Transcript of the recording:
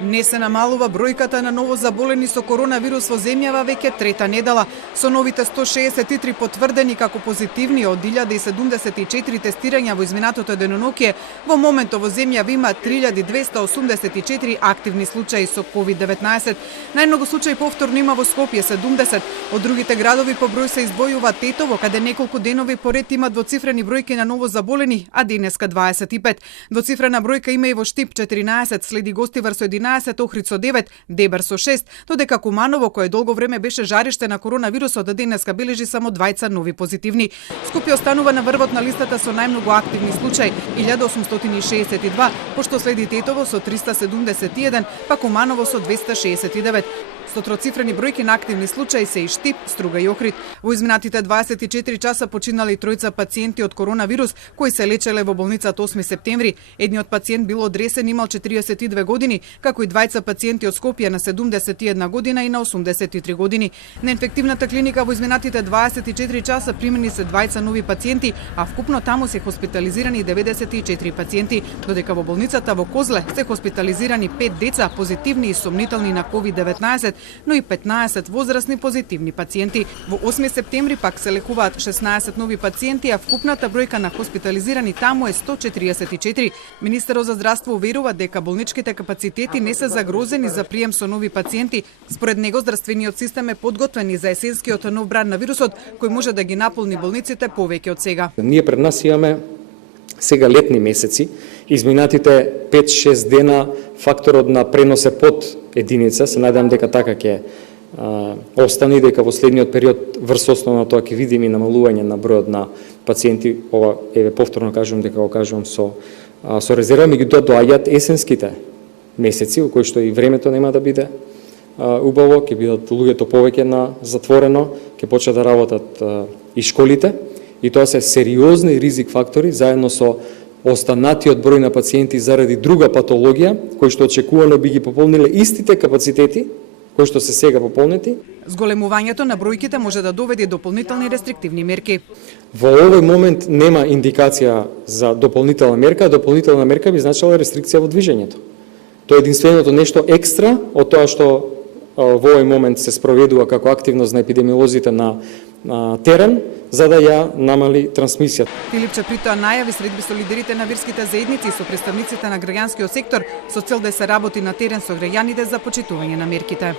Не се намалува бројката на новозаболени со коронавирус во земјава веќе трета недела. Со новите 163 потврдени како позитивни од 1074 тестирања во изминатото денонокие, во моментот во земјава има 3284 активни случаи со COVID-19. Најмногу случаи повторно има во Скопје 70. Од другите градови по број се издвојува Тетово, каде неколку денови поред има двоцифрени бројки на новозаболени, а денеска 25. Двоцифрена бројка има и во Штип 14, следи Гостивар со 11, Охрид со 9, Дебар со 6, додека Куманово, кое долго време беше жариште на коронавирусот, денеска бележи само 2 нови позитивни. Скопје останува на врвот на листата со најмногу активни случаи 1862, пошто следи Тетово со 371, па Куманово со 269. Со троцифрени бројки на активни случаи се и Штип, Струга и Охрид. Во изминатите 24 часа починале 3 пациенти од коронавирус кои се лечеле во болницата 8 септември. Едниот пациент бил одресен, имал 42 години, како и 2 пациенти од Скопје на 71 година и на 83 години. На инфективната клиника во изминатите 24 часа примени се 2 нови пациенти, а вкупно таму се хоспитализирани 94 пациенти, додека во болницата во Козле се хоспитализирани 5 деца позитивни и сомнителни на COVID-19, но и 15 возрастни позитивни пациенти. Во 8 септември пак се лекуваат 16 нови пациенти, а вкупната бројка на хоспитализирани таму е 144. Министерот за здравство уверува дека болничките капацитети не се загрозени за прием со нови пациенти. Според него здравствениот систем е подготвен и за есенскиот нов бран на вирусот, кој може да ги наполни болниците повеќе од сега. Ние пред нас имаме сега летни месеци, изминатите 5-6 дена факторот на пренос е под единица, се надевам дека така ќе остане, дека во следниот период врз основа на тоа ќе видиме и намалување на бројот на пациенти. Ова повторно кажувам дека го кажувам со резерва, меѓутоа доаѓаат есенските месеци во кои што и времето нема да биде убаво, ќе бидат луѓето повеќе на затворено, ќе почнат да работат и школите, и тоа се сериозни ризик фактори заедно со останатиот број на пациенти заради друга патологија, кои што очекувано би ги пополниле истите капацитети кои што се сега пополнети. Зголемувањето на бројките може да доведе дополнителни рестриктивни мерки. Во овој момент нема индикација за дополнителна мерка, дополнителна мерка би значила рестрикција во движењето. Тоа е единственото нешто екстра од тоа што во овој момент се спроведува како активност на епидемиолозите на терен, за да ја намали трансмисијата. Филипче при тоа најави средби со лидерите на верските заедници и со представниците на граѓанскиот сектор со цел да се работи на терен со граѓаните за почитување на мерките.